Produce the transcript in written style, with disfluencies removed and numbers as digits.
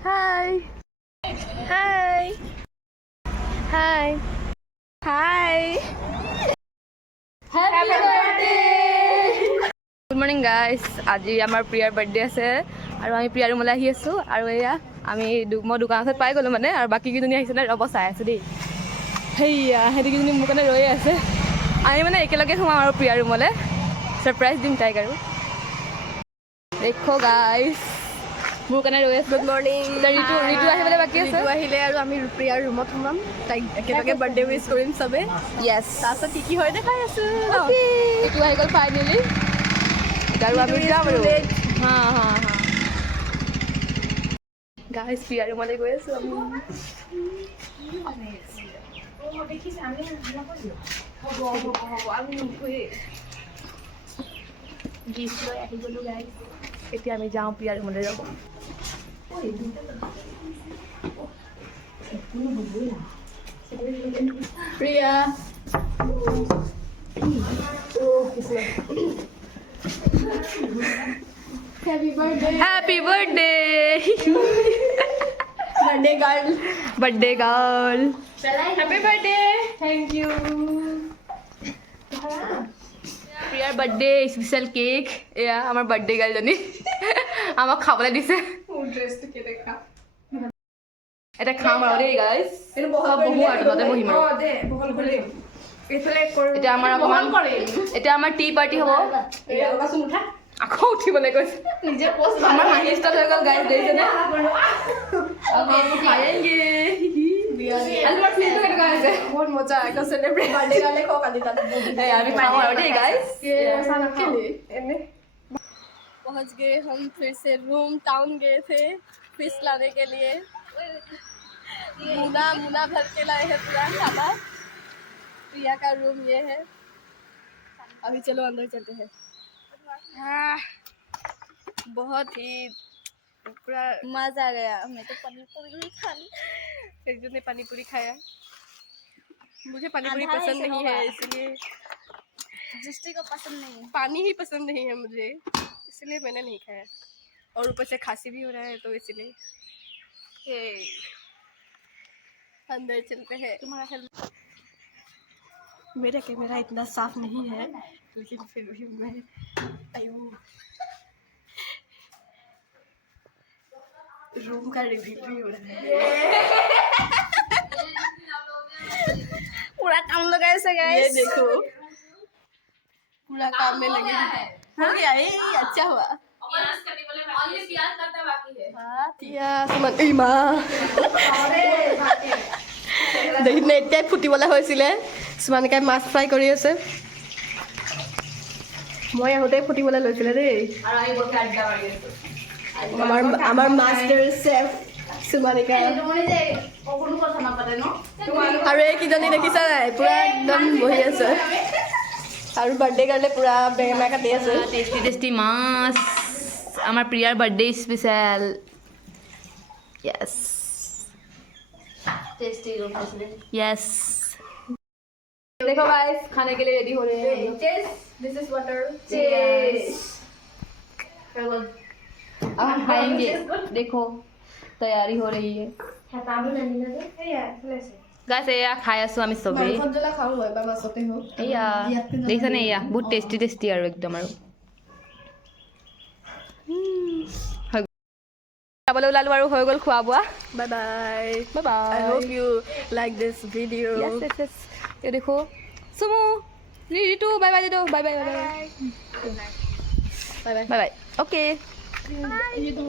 Hi. Hi. Hi. Hi. Happy birthday. Good morning guys. আজি আমাৰ প্ৰিয়াৰ বাৰ্থডে আছে আৰু আমি প্ৰিয়াৰ ৰুমলৈ আহি আছো আৰু এয়া আমি মই দোকানত পাই গ'লো মানে আৰু বাকী কেইজনী আহিছে না ৰ'ব চাই আছো দেই হেইয়া হেইকেইজনী মোৰ কাৰণে ৰৈ আছে আমি মানে একেলগে সোমাম আৰু প্ৰিয়াৰ ৰুমলৈ সাৰপ্ৰাইজ দিম তাইক আৰু দেখো গাইজ মোৰ কাৰণে ৰৈ আছে গুড মৰ্নিং ঋতু আহিবলৈ বাকী আছে ঋতু আহিলে আৰু আমি প্ৰিয়াৰ ৰুমত সোমাম তাইক একেলগে বাৰ্থডে উইচ কৰিম চবে য়েছ তাৰপিছত কি হয় দেখাই আছো ঋতু আহি গ'ল ফাইনেলি আৰু আমি যাম আৰু হা হা হা গাইজ প্ৰিয়াৰ ৰুমলৈ গৈ আছো আমি গিফ্ট লৈ আহি গ'লো গাইজ এতিয়া আমি যাওঁ প্ৰিয়াৰ ৰুমলৈ যাব Priya Happy birthday! Happy birthday! Birthday girl! Happy birthday! Thank you! Priya's birthday special cake. Yeah, our birthday girl jani. Amak khabale dise. Dress to kete ka. Eta kham aure guys. Eno bahut art bade mohima. Oh de bahut khole. Efale kor. Eta amar bahut kore. Eta amar tea party hobo. Eta kasun utha. আকৌ উঠিবলৈ কৈছে নিজে post আমাৰ হাঁহি start হৈ গ'ল guys দেখিছে নে আকৌ খায়েংগে আজি মোৰ ফিলটো কেনেকুৱা হৈছে বহুত মজা আকৌ সেলিব্ৰেট বাৰ্থডে গালে খোৱা কালি তাত এই আমি খাওঁ আৰু দেই गाइस पहुंच गए हम फिर से रूम टाउन गए थे फिश लाने के लिए मुना भर के लाए हैं पूरा खाना प्रिया का रूम ये है अभी चलो अंदर चलते हैं बहुत ही पूरा मजा आ गया मैं तो पानी पूरी खा ली एक जन ने पानी पूरी खाया मुझे पानी पूरी पसंद नहीं है इसलिए दृष्टि को पसंद नहीं है पानी ही पसंद नहीं है मुझे इसलिए मैंने नहीं खाया और ऊपर से खांसी भी हो रहा है तो इसलिए अंदर चलते हैं तुम्हारा मेरा कैमरा इतना साफ नहीं है लेकिन फिर भी मैं रूम का रिव्यू भी हो रहा है पूरा काम लगाए से गाइस ये देखो पूरा काम में लगे हो गया ये अच्छा हुआ प्याज काटना बाकी है हां प्याज मन এই মা দেখিনে এতিয়া ফুটিবলা হৈছিলে সুমানিকাই মাছ ফ্ৰাই কৰি আছে মই আহোতে ফুটিবলা লৈছিলে দেই আৰু আই বকে আড্ডা মাৰি আছে আমাৰ মাস্টাৰ চেফ সুমানিকা তুমি যে কোনো কথা নাপাতে ন আৰু এই কিজনী দেখিছা নাই পুৰা একদম বহি আছে আৰু বাৰ্থডে গালে পুৰা বেঙেনা কাটি আছে টেস্টি টেস্টি মাছ আমাৰ প্ৰিয়াৰ birthday special yes tasty yes देखो गाइस खाने के लिए रेडी हो रहे हैं चीज दिस इज वाटर चीज अब हम खाएंगे देखो तैयारी हो रही है गाइस या खाय आसो আমি সবে মাছজলা খাও মই বা মাছতে হো এয়া দেখছনে এয়া বহুত টেস্টি টেস্টি আৰু একদম আৰু খাবলৈ ওলালো আৰু হৈ গ'ল খোৱা বোৱা bye bye I hope you like this video yes ये देखो सुमो ऋतु बाय बाय दे दो bye bye bye bye okay